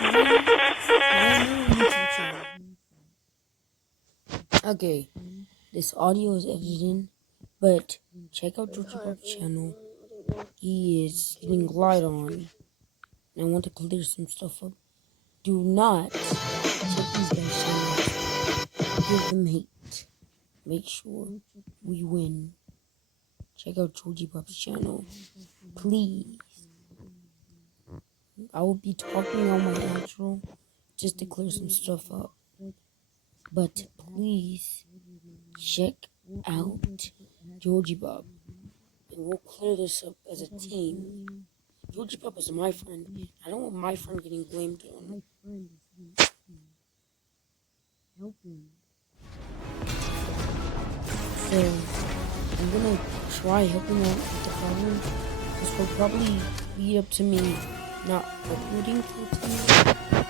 My new YouTube channel. Okay, this audio is edited, but check out Georgie Bob's channel. He's getting light on. And I want to clear some stuff up. Do not check these guys' channels. Give them hate. Make sure we win. Check out Georgie Bob's channel. Please. I will be talking on my outro just to clear some stuff up. But please check out Georgie Bob. And we'll clear this up as a team. Georgie Bob is my friend. I don't want my friend getting blamed on. So I'm gonna try helping out with the problem. This will probably lead up to me not uploading for 10 minutes.